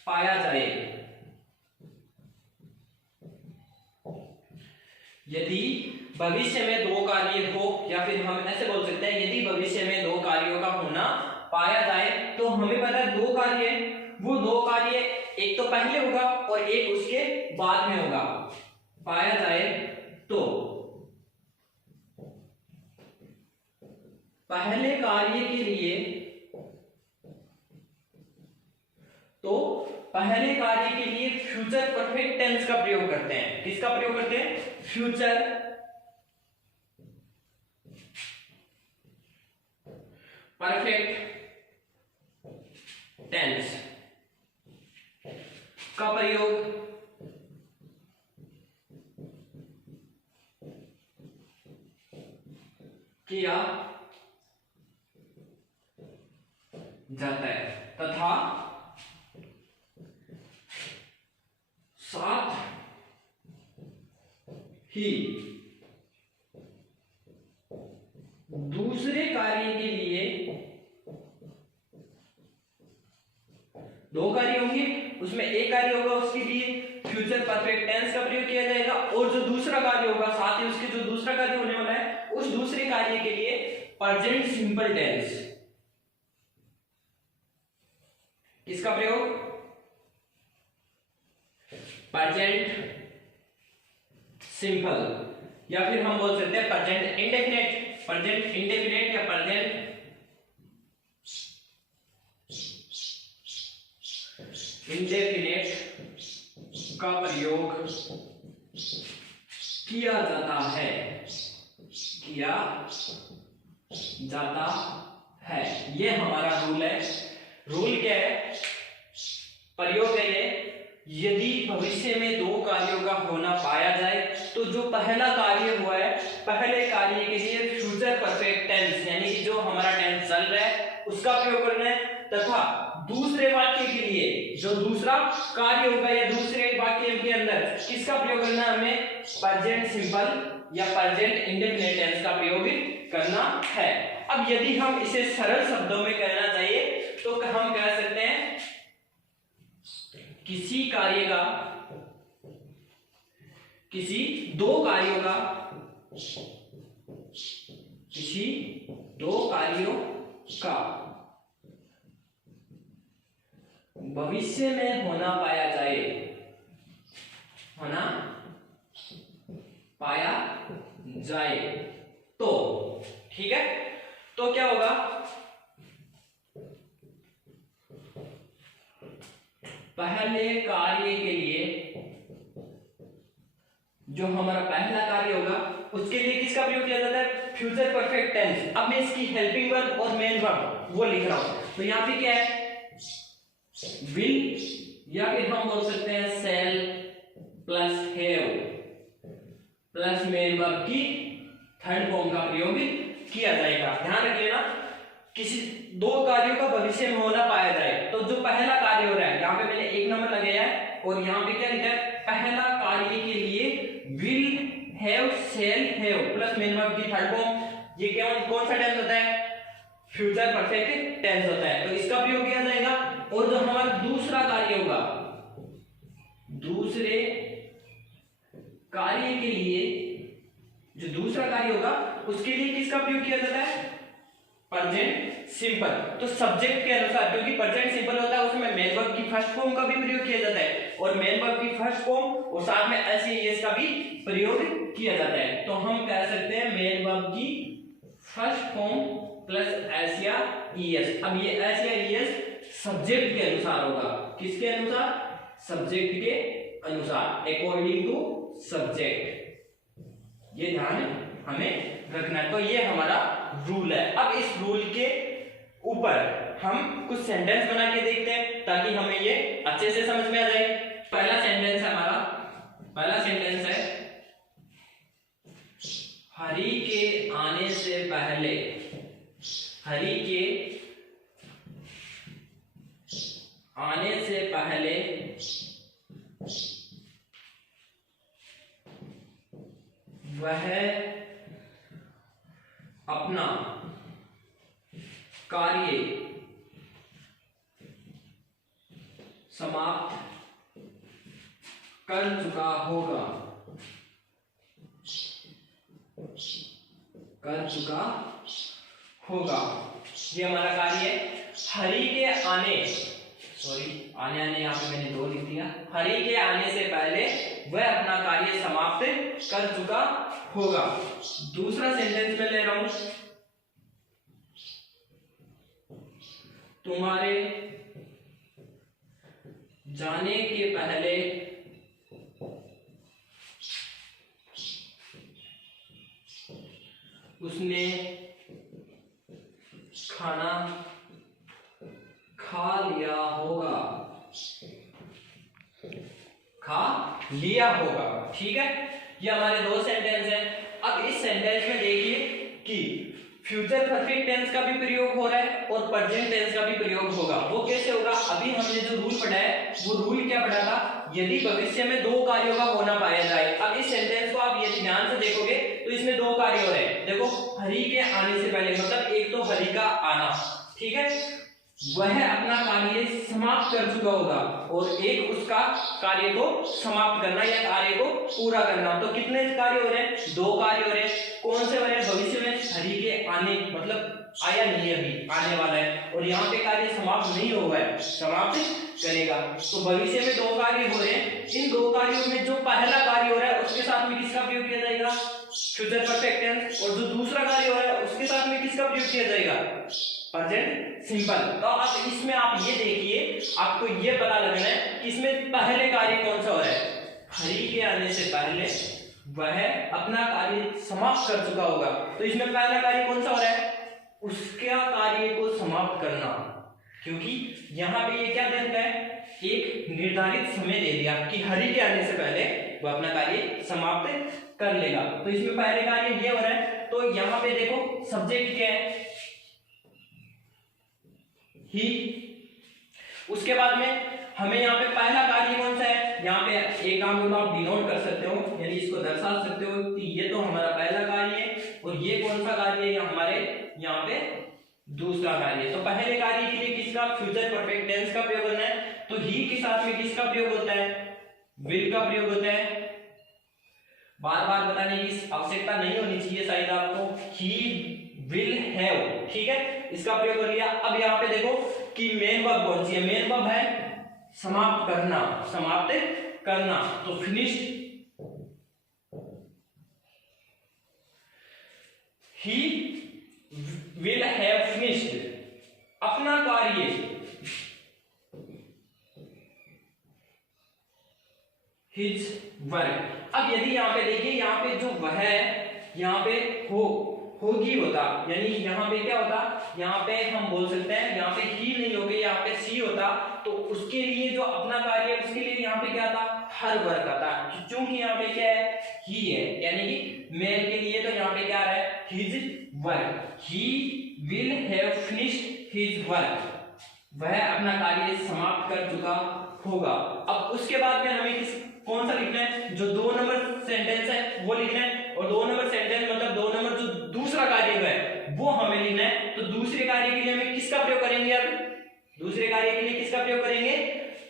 पाया जाए, यदि भविष्य में दो कार्य हो, या फिर हम ऐसे बोल सकते हैं यदि भविष्य में दो कार्यों का होना पाया जाए, तो हमें पता है दो कार्य, वो दो कार्य एक तो पहले होगा और एक उसके बाद में होगा, पाया जाए तो पहले कार्य के लिए फ्यूचर परफेक्ट टेंस का प्रयोग करते हैं। किसका प्रयोग करते हैं, फ्यूचर परफेक्ट टेंस का प्रयोग किया जाता है, तथा साथ ही दूसरे कार्य के लिए, दो कार्य होंगे उसमें एक कार्य होगा उसके लिए फ्यूचर परफेक्ट टेंस का प्रयोग किया जाएगा, और जो दूसरा कार्य होगा साथ ही उसके जो दूसरा कार्य होने वाला है उस दूसरे कार्य के लिए प्रेजेंट सिंपल टेंस, किसका प्रयोग, प्रेजेंट सिंपल, या फिर हम बोल सकते हैं प्रेजेंट इंडेफिनिट या प्रेजेंट इंडेफिनिट का प्रयोग किया जाता है। ये हमारा रूल है। रूल क्या है, प्रयोग है ये, यदि भविष्य में दो कार्यों का होना पाया जाए तो जो पहला कार्य हुआ है, पहले कार्य के लिए फ्यूचर परफेक्ट टेंस यानी कि जो हमारा टेंस चल रहा है उसका प्रयोग करना है, तथा दूसरे वाक्य के लिए जो दूसरा कार्य होगा या दूसरे वाक्य के अंदर किसका प्रयोग करना है, हमें प्रेजेंट सिंपल या प्रेजेंट इंडेफिनिट टेंस का प्रयोग करना है। अब यदि हम इसे सरल शब्दों में कहना चाहिए तो हम कह सकते हैं किसी दो कार्यों का भविष्य में होना पाया जाए तो, ठीक है, तो क्या होगा, पहले कार्य के लिए जो हमारा पहला कार्य होगा उसके लिए किसका प्रयोग किया जाता है, फ्यूचर परफेक्ट टेंस। अब मैं इसकी हेल्पिंग वर्ब और मेन वर्ब वो लिख रहा हूं, तो यहां पे क्या है, विल या फिर हम बोल सकते हैं shall plus have plus main verb की थर्ड फॉर्म का प्रयोग किया जाएगा। ध्यान रखिएगा, किसी दो कार्यों का भविष्य में होना पाया जाए तो जो पहला कार्य हो रहा है, यहाँ पे मैंने एक नंबर लगाया है और यहाँ पे क्या लिखा है, पहला कार्य के लिए will have shall have plus main verb की थर्ड फॉर्म, ये कौन सा टेंस होता है, फ्यूचर परफेक्ट टेंस होता है, तो इसका प्रयोग किया जाएगा। और जो हमारा दूसरा कार्य होगा, दूसरे कार्य के लिए, जो दूसरा कार्य होगा उसके लिए किसका प्रयोग किया जाता है? Present simple. तो सब्जेक्ट के अनुसार, क्योंकि प्रेजेंट सिंपल होता है उसमें मेन वर्ब की फर्स्ट फॉर्म का भी प्रयोग किया जाता है और मेन वर्ब की फर्स्ट फॉर्म और साथ में एस या ईएस का भी प्रयोग किया जाता है। तो हम कह सकते हैं मेन वर्ब की फर्स्ट फॉर्म प्लस एस या ईएस। अब ये एस या ईएस सब्जेक्ट के अनुसार होगा। किसके अनुसार? सब्जेक्ट के अनुसार, अकॉर्डिंग टू सब्जेक्ट। ये ध्यान हमें रखना है। तो ये हमारा रूल है। अब इस रूल के ऊपर हम कुछ सेंटेंस बना के देखते हैं ताकि हमें ये अच्छे से समझ में आ जाए। पहला सेंटेंस है हमारा, पहला सेंटेंस है हरि के आने से पहले, हरि के आने से पहले वह अपना कार्य समाप्त कर चुका होगा, कर चुका होगा। ये हमारा कार्य है। हरि के आने, सॉरी आने आने यहाँ पे मैंने दो लिख दिया। हरि के आने से पहले वह अपना कार्य समाप्त कर चुका होगा। दूसरा सेंटेंस में ले रहा हूं, तुम्हारे जाने के पहले उसने खाना खा लिया होगा, खा लिया होगा। ठीक है, ये हमारे दो सेंटेंस हैं। अब इस सेंटेंस में देखिए कि फ्यूचर परफेक्ट टेंस का भी प्रयोग हो रहा है और प्रेजेंट टेंस का भी प्रयोग होगा। वो कैसे होगा? अभी हमने जो रूल पढ़ा है वो रूल क्या पढ़ा था? यदि भविष्य में दो कार्यों का होना पाया जाए। अब इस सेंटेंस को आप यदि ध्यान से देखोगे तो इसमें दो कार्य हो रहे हैं। देखो, हरि के आने से पहले, मतलब एक तो हरि का आना, ठीक है, वह अपना कार्य समाप्त कर चुका होगा और एक उसका कार्य को समाप्त करना या कार्य को पूरा करना। तो कितने कार्य हो रहे हैं? दो कार्य हो रहे हैं। कौन से हो रहे हैं? भविष्य में हरि के आने, मतलब आया नहीं है, अभी आने वाला है, और यहाँ पे कार्य समाप्त नहीं हुआ है, समाप्त करेगा। तो भविष्य में दो कार्य हो रहे हैं। इन दो कार्यों में जो पहला कार्य हो रहा है उसके साथ में किसका प्रयोग किया जाएगा? Future perfect tense. और जो दूसरा कार्य हो रहा है उसके साथ में किसका प्रयोग किया जाएगा? Present simple. तो अब इसमें आप ये देखिए, आपको ये पता लगना है कि इसमें पहले कार्य कौन सा हो रहा है? हरि के आने से पहले वह अपना कार्य समाप्त कर चुका होगा। तो इसमें पहला कार्य कौन सा हो रहा है? उसका कार्य को समाप्त करना, क्योंकि यहाँ पे ये क्या दे रखा है? एक निर्धारित समय दे दिया कि हरि के आने से पहले वह अपना कार्य समाप्त कर लेगा। तो इसमें पहले कार्य ये हो रहा है। तो यहाँ पे देखो सब्जेक्ट क्या है? ही। उसके बाद में हमें यहाँ पे पहला कार्य कौन सा है? यहाँ पे एक काम को आप डिनोट कर सकते हो, यानी इसको दर्शा सकते हो कि ये तो हमारा पहला कार्य है और ये कौन सा कार्य है? हमारे यहाँ पे दूसरा कार्य। तो पहले कार्य के लिए किसका? फ्यूचर परफेक्ट टेंस का प्रयोग करना है। तो ही के साथ में किसका प्रयोग होता है? विल का प्रयोग होता है। बार बार बताने की आवश्यकता नहीं होनी चाहिए शायद आपको। ही विल हैव, ठीक है, इसका प्रयोग कर लिया। अब यहाँ पे देखो कि मेन वर्ब कौन सी है? मेन वर्ब है समाप्त करना, समाप्त करना। तो finished, he will have finished, अपना कार्य हिज वर्क। अब यदि यहाँ पे देखिए, यहाँ पे जो वह है, यहाँ पे होगी होता, यानी यहाँ पे क्या होता? यहाँ पे हम बोल सकते हैं, यहाँ पे ही नहीं होगे, यहाँ पे सी होता। तो उसके लिए जो अपना कार्य है उसके लिए यहाँ पे क्या था? हर वर्क आता। क्योंकि यहाँ पे क्या है? ही है, यानी कि मेल के लिए तो यहाँ पे क्या है? His work. He will have finished his work, वह अपना कार्य समाप्त कर चुका होगा। अब उसके बाद में हमें कौन सा लिखना है? जो दो नंबर सेंटेंस है वो लिखना है, और दो नंबर सेंटेंस मतलब दो नंबर जो दूसरा कार्य है वो हमें लिखना है। तो दूसरे कार्य के लिए हमें किसका प्रयोग करेंगे? अब दूसरे कार्य के लिए किसका प्रयोग करेंगे?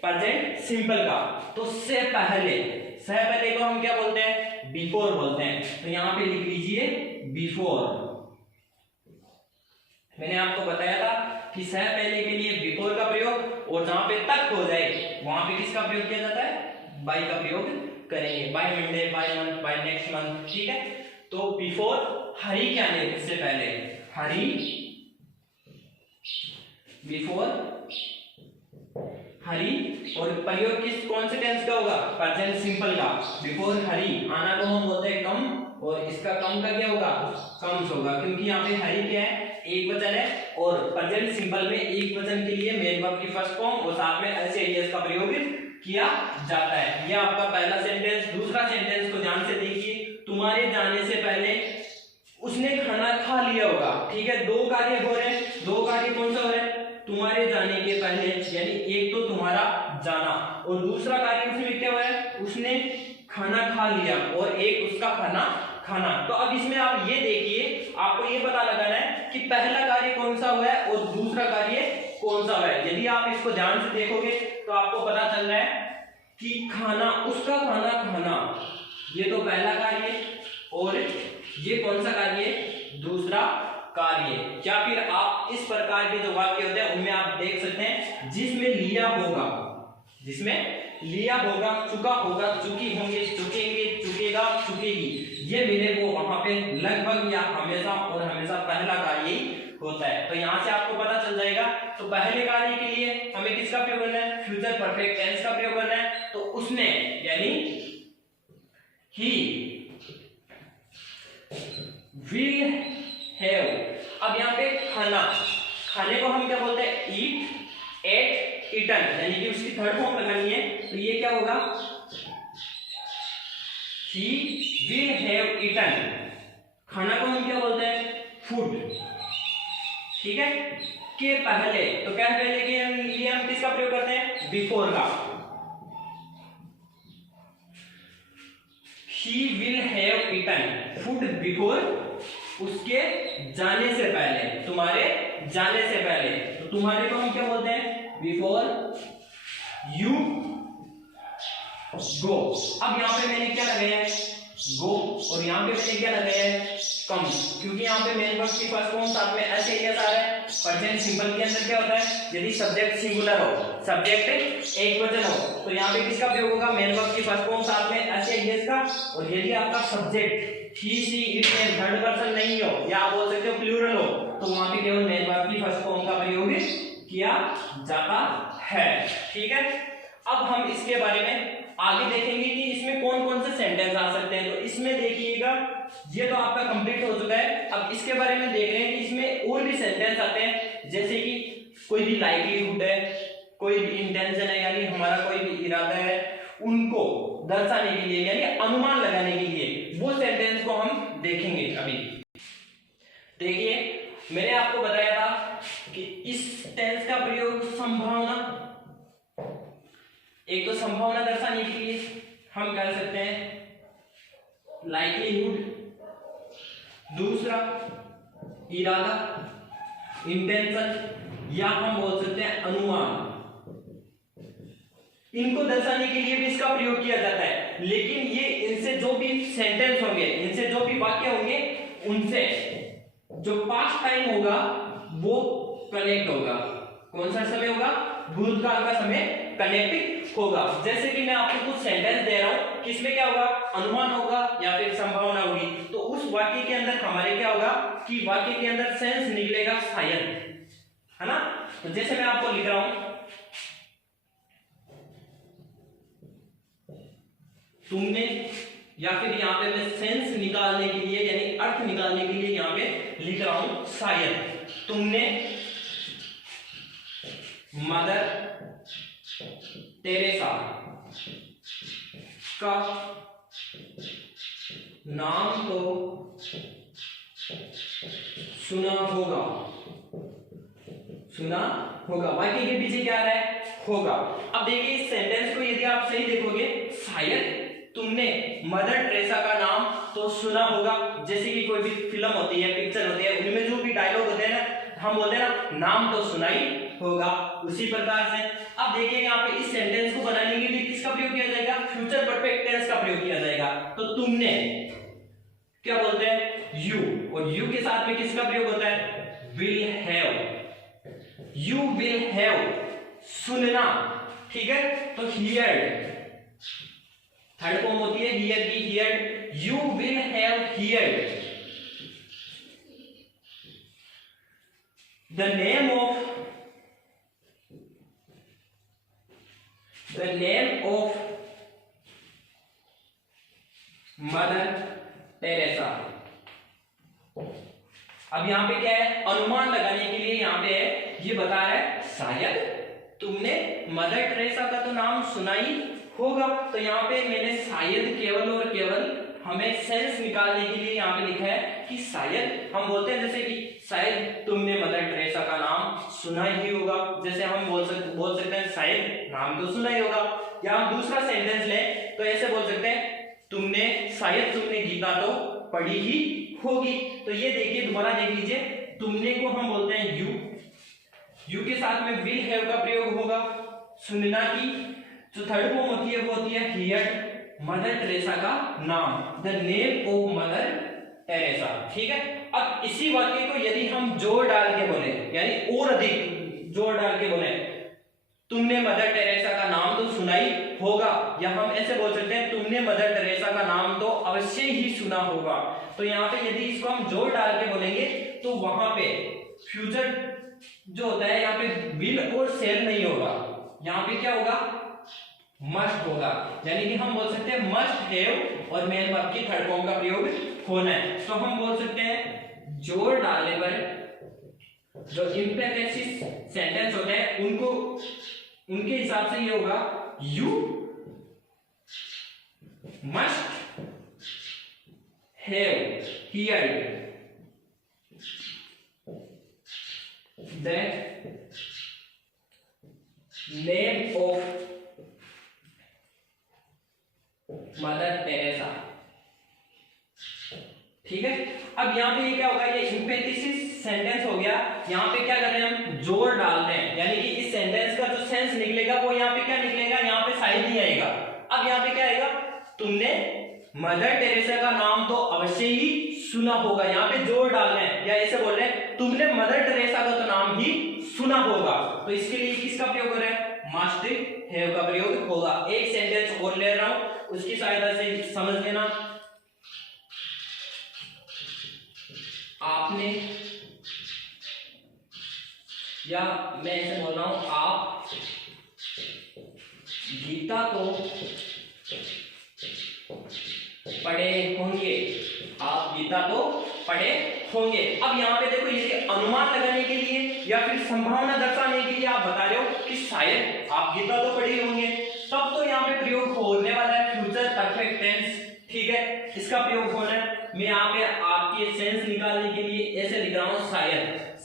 प्रेजेंट सिंपल का। तो से पहले को हम क्या बोलते हैं, बिफोर बोलते हैं। तो यहां पे लिख लीजिए बिफोर। मैंने आपको बताया था कि से पहले के लिए बिफोर का प्रयोग, और जहां पे तक हो जाए वहां पे किसका प्रयोग किया जाता है, बाय का प्रयोग करेंगे। By Monday, by month, by next month, ठीक है। तो बिफोर हरी क्या है, इससे पहले हरी, बिफोर हरी, और प्रयोग किस कौन से टेंस का होगा, प्रेजेंट सिंपल का। बिफोर हरी आना को हम बोलते हैं कम, और इसका कम का क्या होगा, कम्स होगा, क्योंकि यहाँ पे हरी क्या है, एक वचन है, और प्रेजेंट सिंपल में एक वचन के लिए मेन वर्ब की फर्स्ट फॉर्म और साथ में एस एस का प्रयोग किया जाता है। यह आपका पहला सेंटेंस। दूसरा सेंटेंस को ध्यान से देखिए, तुम्हारे जाने से पहले उसने खाना खा लिया होगा, ठीक है। दो कार्य हो रहे हैं, दो कार्य कौन सा हो रहा है, तुम्हारे जाने के पहले, यानी एक तो तुम्हारा जाना, और दूसरा कार्य उसमें क्या हुआ है, उसने खाना खा लिया, और एक उसका खाना। तो अब इसमें आप ये देखिए, आपको ये पता लगाना है कि पहला कार्य कौन सा हुआ है और दूसरा कार्य कौन सा हुआ है। यदि आप इसको ध्यान से देखोगे तो आपको पता चल रहा है कि खाना, उसका खाना, ये तो पहला कार्य है, और ये कौन सा कार्य है, दूसरा कार्य। या फिर आप इस प्रकार के जो वाक्य होते हैं उनमें आप देख सकते हैं जिसमें लिया होगा, चुका होगा, चुकी होंगे, चुकेंगे, चुकेगा, चुकेगी, ये मेरे को वहां पे लगभग या हमेशा और हमेशा पहला कार्य ही होता है। तो यहां से आपको पता चल जाएगा। तो पहले कार्य के लिए हमें किसका प्रयोग करना है, फ्यूचर परफेक्ट टेंस का प्रयोग करना है। तो उसने यानी ही विल हैव। अब यहाँ पे खाने को हम क्या बोलते हैं, ईट, एट, ईटन, यानी कि उसकी थर्ड फॉर्म लगानी है। तो ये क्या होगा, he will have eaten। खाना को हम क्या बोलते हैं, फूड, ठीक है। के पहले, तो क्या पहले के लिए हम किसका प्रयोग करते हैं, बिफोर का। he will have eaten food before, उसके जाने से पहले, तुम्हारे जाने से पहले। तो तुम्हारे को हम क्या बोलते हैं, बिफोर यू गो। अब यहाँ पे मैंने क्या लगाया है, गो, और यहाँ पे मैंने क्या लगाया है, कम, क्योंकि यहाँ पे मेन वर्ब की फर्स्ट फॉर्म साथ में एस एस आ रहा है। प्रेजेंट सिंपल के अंदर क्या होता है, यदि सब्जेक्ट सिंगुलर हो, सब्जेक्ट एक वचन हो, तो यहाँ पे किसका प्रयोग होगा, मेन वर्ब की फर्स्ट फॉर्म साथ में एस एस का। और यदि आपका सब्जेक्ट ही, सी, इट में थर्ड पर्सन नहीं हो, या आप बोल सकते हो प्लूरल हो, तो वहां पे केवल मेन वर्ब की फर्स्ट फॉर्म का प्रयोग किया जाता है, ठीक है। अब हम इसके बारे में आगे देखेंगे कि इसमें कौन कौन से सेंटेंस आ सकते हैं। तो इसमें देखिएगा, ये तो आपका कंप्लीट हो चुका है। अब इसके बारे में देख रहे हैं कि इसमें और भी सेंटेंस आते हैं, जैसे कि कोई भी लाइवलीहुड है, कोई भी इंटेंशन है, यानी हमारा कोई भी इरादा है, उनको दर्शाने के लिए यानी अनुमान लगाने के लिए, वो सेंटेंस को हम देखेंगे। अभी देखिए, मैंने आपको बताया था कि इस टेंस का प्रयोग संभावना, एक तो संभावना दर्शाने के लिए हम कर सकते हैं लाइवलीहुड, दूसरा इरादा, इंटेंशन, या हम बोल सकते हैं अनुमान। इनको दर्शाने के लिए भी इसका प्रयोग किया जाता है, लेकिन ये इनसे जो भी सेंटेंस होंगे, इनसे जो भी वाक्य होंगे, उनसे जो पास्ट टाइम होगा वो कनेक्ट होगा। कौन सा समय होगा, भूतकाल का समय कनेक्ट होगा। जैसे कि मैं आपको कुछ सेंटेंस दे रहा हूं, किसमें क्या होगा, अनुमान होगा या फिर संभावना होगी। तो उस वाक्य के अंदर हमारे क्या होगा कि वाक्य के अंदर सेंस निकलेगा शायद, है ना। तो जैसे मैं आपको लिख रहा हूं, तुमने, या फिर यहाँ पे मैं सेंस निकालने के लिए यानी अर्थ निकालने के लिए यहाँ पे लिख रहा हूं शायद, तुमने मदर टेरेसा का नाम तो सुना होगा। वाक्य के पीछे क्या आ रहा है, होगा। अब देखिए इस सेंटेंस को यदि आप सही देखोगे, शायद तुमने मदर टेरेसा का नाम तो सुना होगा। जैसे कि कोई भी फिल्म होती है, पिक्चर होती है, उनमें जो भी डायलॉग होते हैं ना, हम बोलते हैं ना, नाम तो सुना ही होगा। उसी प्रकार से अब देखिए यहाँ पे इस सेंटेंस को बनाने के लिए किसका प्रयोग किया जाएगा, फ्यूचर परफेक्ट टेंस का प्रयोग किया जाएगा। तो तुमने क्या बोलते हैं, यू, और यू के साथ में किसका प्रयोग होता है, will have. You will have सुनना, ठीक है। तो हियर थर्ड फॉर्म होती है हियर की, here you will have here the name of mother Teresa. अब यहाँ पे क्या है, अनुमान लगाने के लिए यहाँ पे ये बता रहा है शायद तुमने मदर टेरेसा का तो नाम सुना ही होगा। तो यहाँ पे मैंने शायद केवल और केवल हमें सेंस निकालने के लिए यहाँ पे लिखा है कि शायद हम बोलते हैं जैसे कि शायद तुमने मदर टेरेसा का नाम सुना ही होगा, जैसे हम बोल सकते हैं शायद नाम तो सुना ही होगा। या हम दूसरा सेंटेंस लें तो ऐसे बोल सकते हैं शायद तुमने गीता तो पढ़ी ही होगी। तो ये देखिए दोबारा देख लीजिए, तुमने को हम बोलते हैं यू के साथ में विल हैव का प्रयोग होगा सुनना की। जो थर्ड फॉर्म होती है वो होती है हियर मदर टेरेसा का नाम, the name of mother Teresa, ठीक है। अब इसी वाक्य को यदि हम जोर डाल के बोले, यानी और अधिक जोर डाल के बोले, तुमने मदर टेरेसा का नाम तो सुना ही होगा, या हम ऐसे बोल सकते हैं तुमने मदर टेरेसा का नाम तो अवश्य ही सुना होगा। तो यहाँ पे यदि इसको हम जोर डाल के बोलेंगे तो वहां पे फ्यूचर जो होता है यहाँ पे विल और शेल नहीं होगा, यहाँ पे क्या होगा, मस्ट होगा। यानी कि हम बोल सकते हैं मस्ट हैव और मेन वर्ब की थर्ड फॉर्म का प्रयोग होना है। तो हम बोल सकते हैं जोर डालने पर जो इंपेरेटिव सेंटेंस होते हैं उनको उनके हिसाब से ये होगा you must have heard the name of mother Teresa, ठीक है। अब यहाँ पे ये क्या होगा, ये इंपेरेटिव सेंटेंस हो गया। यहाँ पे क्या कर रहे हैं हम, जोर डाल रहे हैं, यानी कि इस सेंटेंस का जो सेंस निकलेगा वो यहाँ पे क्या निकलेगा, यहाँ पे शायद नहीं आएगा। अब यहाँ पे क्या आएगा, तुमने मदर टेरेसा का नाम तो अवश्य ही सुना होगा। यहाँ पे जोर डाल रहे हैं, या ऐसे बोल रहे हैं तुमने मदर टेरेसा का तो नाम ही सुना होगा। तो इसके लिए किसका प्रयोग हो रहा है, मस्ट हैव का प्रयोग होगा। एक सेंटेंस और ले रहा हूं, उसकी सहायता से समझ लेना। आपने, या मैं ऐसे बोल रहा हूं, आप गीता तो पढ़े होंगे, आप गीता तो पढ़े होंगे। अब यहाँ पे देखो, ये अनुमान लगाने के लिए या फिर संभावना दर्शाने के लिए आप बता रहे हो कि शायद आप गीता तो पढ़े होंगे, तब तो यहाँ पे प्रयोग होने वाला है फ्यूचर परफेक्ट टेंस, ठीक है, इसका प्रयोग होना है। मैं यहाँ पे आपके सेंस निकालने के लिए ऐसे लिख रहा हूँ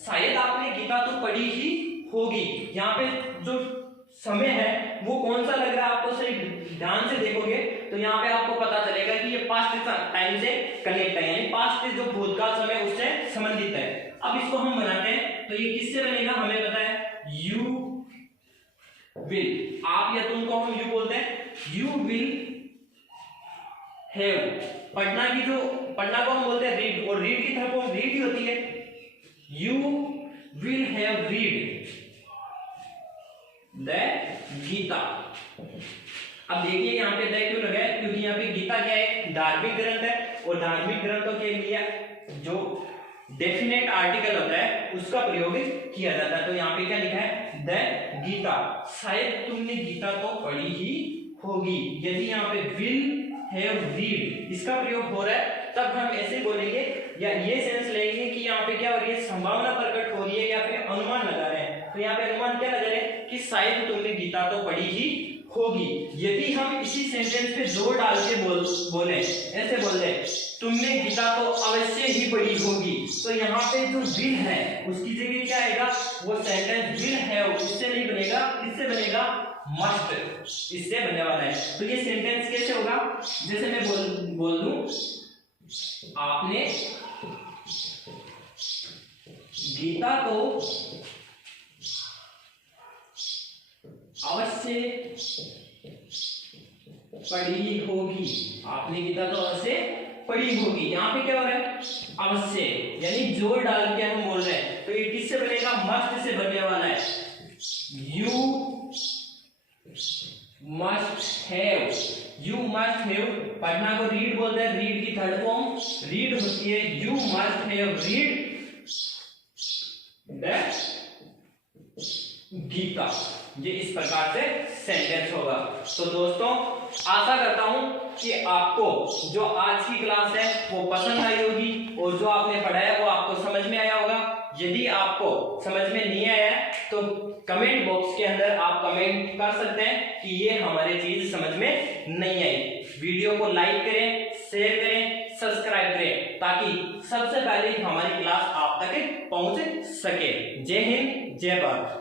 शायद आपने गीता तो पढ़ी ही होगी। यहाँ पे जो समय है वो कौन सा लग रहा है आपको, सही ध्यान से देखोगे तो यहाँ पे आपको पता चलेगा कि ये पास्ट टाइम से कनेक्ट है, यानी पास्ट जो भूतकाल समय उससे संबंधित है। अब इसको हम बनाते हैं तो ये किससे बनेगा, हमें पता है यू विल, आप या तुम को हम यू बोलते हैं, यू विल हैव, पढ़ना को हम बोलते हैं रीड, और रीड की तरफ रीड ही होती है, you will have read the Gita. अब देखिए यहाँ पे द क्यों लगा है, क्योंकि यहाँ पे गीता क्या है, धार्मिक ग्रंथ है, और धार्मिक ग्रंथों के लिए जो डेफिनेट आर्टिकल होता है उसका प्रयोग किया जाता है। तो यहाँ पे क्या लिखा है, द गीता, शायद तुमने गीता तो पढ़ी ही होगी। यदि यहाँ पे विल हैव रीड इसका प्रयोग हो रहा है तब हम ऐसे बोलेंगे, या ये सेंस लेंगे कि यहाँ पे क्या हो रही है, संभावना प्रकट हो रही है या फिर अनुमान लगा रहे हैं। तो यहाँ पे अनुमान क्या लगा रहे हैं कि शायद तुमने गीता तो पढ़ी ही होगी। यदि हम इसी सेंटेंस पे जोर डाल के बोले, ऐसे बोल रहे तुमने गीता तो अवश्य ही पढ़ी होगी, तो यहाँ पे जो विल है उसकी जगह क्या आएगा, वो सेंटेंस विल हैव इससे नहीं बनेगा, किससे बनेगा, मस्ट, इससे बनने वाला है। तो ये सेंटेंस कैसे होगा, जैसे मैं बोल दूं आपने गीता तो अवश्य पढ़ी होगी। आपने गीता तो अवश्य पढ़ी होगी। यहाँ पे क्या हो रहा है, अवश्य यानी जोर डाल के हम बोल रहे हैं, तो ये किससे बनेगा, मस्ट से बनने वाला है। You must have, you must have, पढ़ना को रीड बोलते हैं, रीड की थर्ड फॉर्म रीड होती है। You must have read the Gita. ये इस प्रकार से सेंटेंस होगा। तो दोस्तों आशा करता हूं कि आपको जो आज की क्लास है वो पसंद आई होगी और जो आपने पढ़ा है वो आपको समझ में आया होगा। यदि आपको समझ में नहीं आया है तो कमेंट बॉक्स के अंदर आप कमेंट कर सकते हैं कि ये हमारे चीज समझ में नहीं आई। वीडियो को लाइक करें, शेयर करें, सब्सक्राइब करें ताकि सबसे पहले हमारी क्लास आप तक पहुंच सके। जय हिंद, जय भारत।